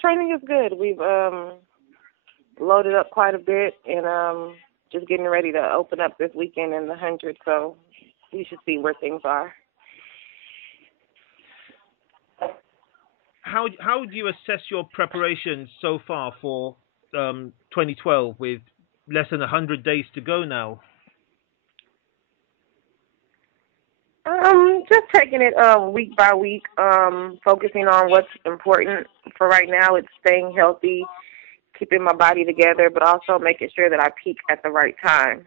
Training is good. We've loaded up quite a bit and just getting ready to open up this weekend in the 100, so we should see where things are. How do you assess your preparations so far for 2012 with less than 100 days to go now? Just taking it week by week, focusing on what's important for right now. It's staying healthy, keeping my body together, but also making sure that I peak at the right time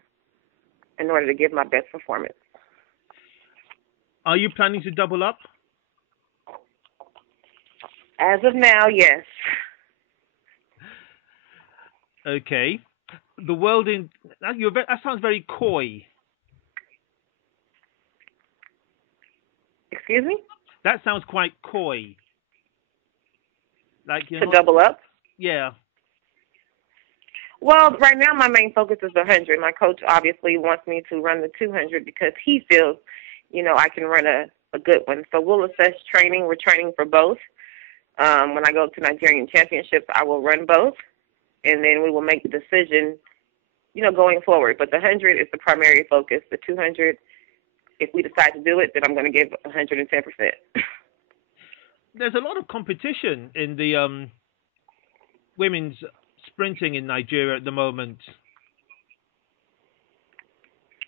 in order to give my best performance. Are you planning to double up? As of now, yes. Okay. The world in that sounds very coy. Excuse me? That sounds quite coy. Like to double up? Yeah. Well, right now my main focus is the 100. My coach obviously wants me to run the 200 because he feels, I can run a good one. So we'll assess training. We're training for both. When I go to Nigerian Championships, I will run both, and then we will make the decision, going forward. But the 100 is the primary focus. The 200, if we decide to do it, then I'm going to give 110%. There's a lot of competition in the women's sprinting in Nigeria at the moment.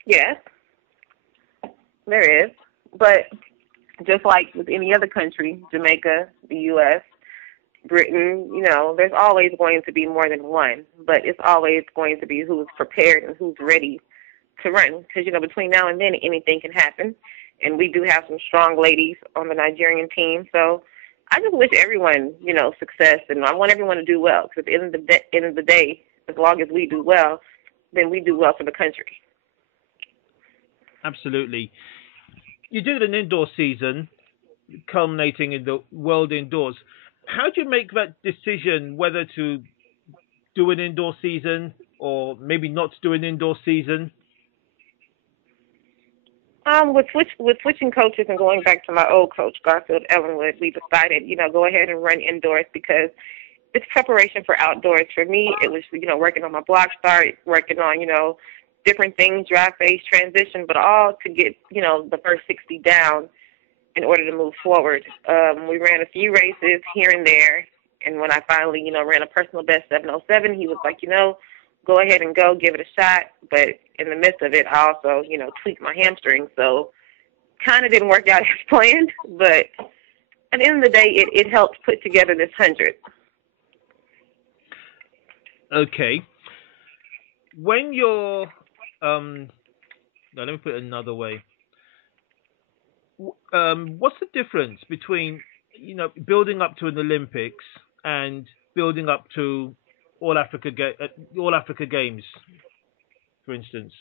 Yes, there is. But just like with any other country, Jamaica, the U.S., Britain, there's always going to be more than one. But it's always going to be who's prepared and who's ready to run. Because, between now and then, anything can happen. And we do have some strong ladies on the Nigerian team. So I just wish everyone, success. And I want everyone to do well. Because at the end of the day, as long as we do well, then we do well for the country. Absolutely. You did an indoor season, culminating in the World Indoors. How do you make that decision whether to do an indoor season or maybe not do an indoor season? With switching coaches and going back to my old coach, Garfield Ellenwood, we decided, go ahead and run indoors because it's preparation for outdoors. For me, it was, working on my block start, working on, different things, drive phase, transition, but all to get, the first 60 down in order to move forward. We ran a few races here and there, and when I finally, ran a personal best 7:07, he was like, go ahead and go, give it a shot. But in the midst of it, I also, tweaked my hamstring, so kind of didn't work out as planned. But at the end of the day, it helped put together this 100. Okay. When you're now, let me put it another way. What's the difference between, building up to an Olympics and building up to All Africa Games, for instance?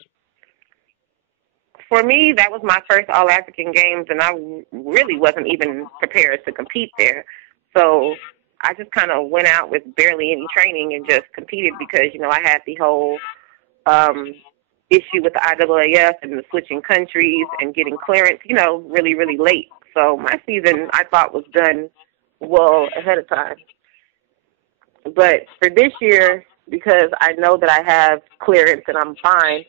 For me, that was my first All African Games, and I really wasn't even prepared to compete there. So I just kind of went out with barely any training and just competed because, I had the whole issue with the IAAF and the switching countries and getting clearance, really, really late. So my season, I thought, was done well ahead of time. But for this year, because I know that I have clearance and I'm fine,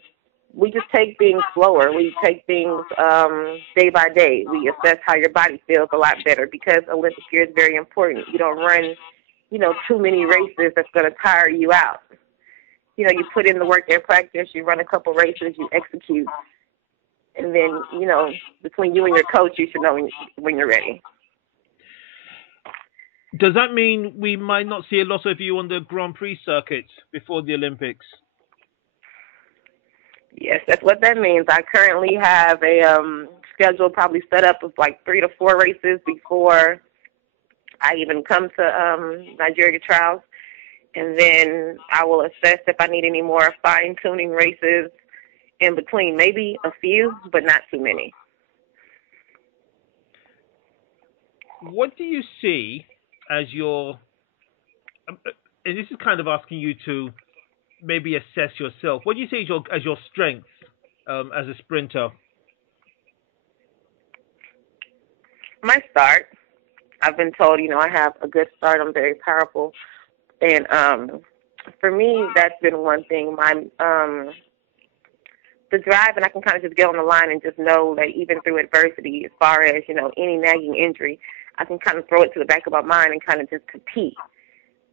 we just take things slower. We take things day by day. We assess how your body feels a lot better because Olympic year is very important. You don't run, too many races that's going to tire you out. You put in the work and practice, you run a couple races, you execute. And then, between you and your coach, you should know when you're ready. Does that mean we might not see a lot of you on the Grand Prix circuit before the Olympics? Yes, that's what that means. I currently have a schedule probably set up of like 3 to 4 races before I even come to Nigeria trials. And then I will assess if I need any more fine-tuning races in between. Maybe a few, but not too many. What do you see as your, and this is kind of asking you to maybe assess yourself, what do you see as your strength as a sprinter? My start. I've been told, I have a good start. I'm very powerful. And for me, that's been one thing. The drive, and I can kind of just get on the line and just know that even through adversity, as far as, any nagging injury, I can kind of throw it to the back of my mind and kind of just compete.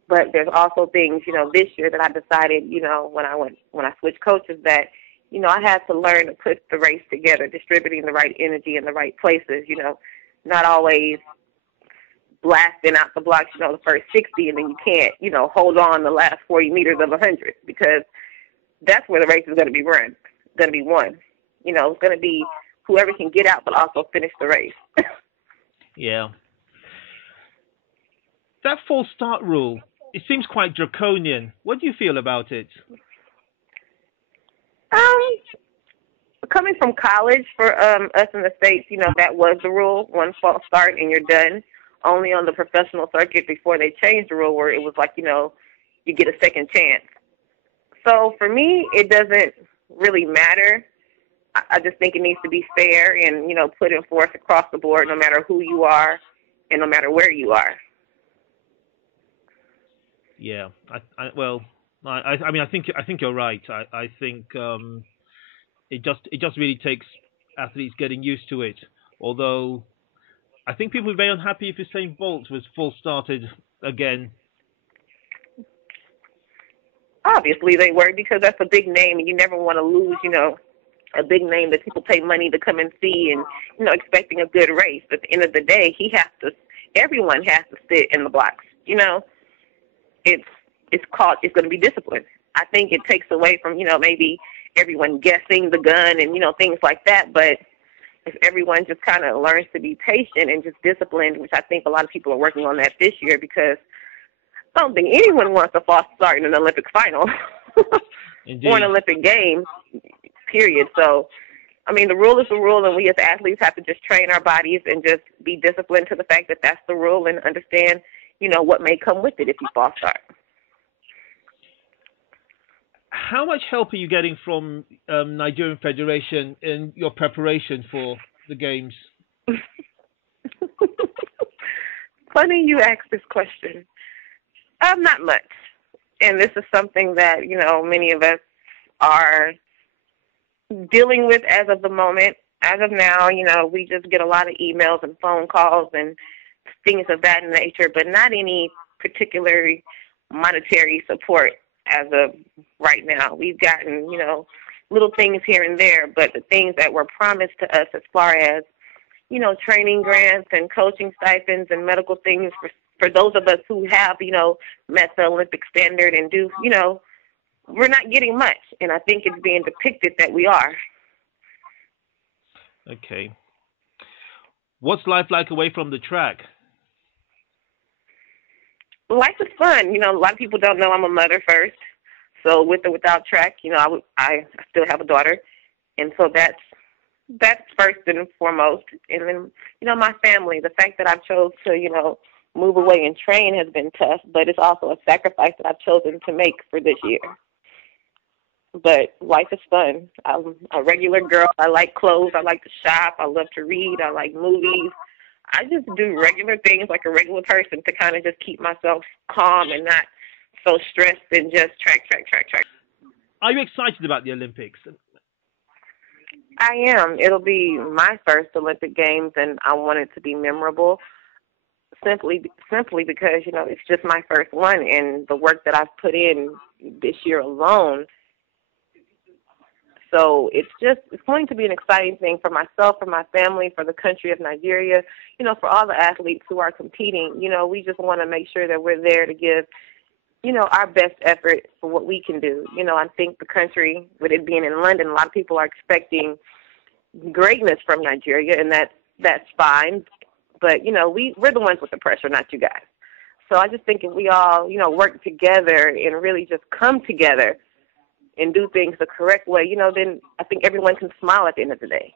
But there's also things, this year that I decided, when I switched coaches that, I had to learn to put the race together, distributing the right energy in the right places, not always blasting out the blocks, the first 60, and then you can't, hold on the last 40 meters of 100, because that's where the race is going to be run, going to be won. It's going to be whoever can get out but also finish the race. Yeah. That false start rule, it seems quite draconian. What do you feel about it? Coming from college, for us in the States, that was the rule. One false start and you're done. Only on the professional circuit before they changed the rule where it was like, you get a second chance. So for me, it doesn't really matter. I just think it needs to be fair and, put in force across the board, no matter who you are and no matter where you are. Yeah, I think you're right. I think it just really takes athletes getting used to it. Although I think people are very unhappy if Usain Bolt was full started again. Obviously they were, because that's a big name and you never want to lose, a big name that people pay money to come and see and, expecting a good race. But at the end of the day, everyone has to sit in the blocks, It's going to be disciplined. I think it takes away from, maybe everyone guessing the gun and, things like that. But if everyone just kind of learns to be patient and just disciplined, which I think a lot of people are working on that this year, because I don't think anyone wants a false start in an Olympic final or an Olympic Games, period. So, the rule is the rule, and we as athletes have to just train our bodies and just be disciplined to the fact that that's the rule and understand, what may come with it if you false start. How much help are you getting from Nigerian Federation in your preparation for the Games? Funny you ask this question. Not much. And this is something that, many of us are dealing with as of the moment. As of now, we just get a lot of emails and phone calls and things of that nature, but not any particular monetary support as of right now. We've gotten, little things here and there, but the things that were promised to us as far as, training grants and coaching stipends and medical things for those of us who have, met the Olympic standard and do, we're not getting much. And I think it's being depicted that we are. Okay. What's life like away from the track? Life is fun. A lot of people don't know I'm a mother first. So with or without track, I still have a daughter. And so that's first and foremost. And then, my family, the fact that I've chose to, move away and train has been tough, but it's also a sacrifice that I've chosen to make for this year. But life is fun. I'm a regular girl. I like clothes. I like to shop. I love to read. I like movies. I just do regular things like a regular person to kind of just keep myself calm and not so stressed and just track. Are you excited about the Olympics? I am. It'll be my first Olympic Games, and I want it to be memorable simply because, it's just my first one, and the work that I've put in this year alone. So it's going to be an exciting thing for myself, for my family, for the country of Nigeria, for all the athletes who are competing. We just want to make sure that we're there to give, our best effort for what we can do. I think the country, with it being in London, a lot of people are expecting greatness from Nigeria, and that's fine. But, we're the ones with the pressure, not you guys. So I just think if we all, work together and really just come together and do things the correct way, then I think everyone can smile at the end of the day.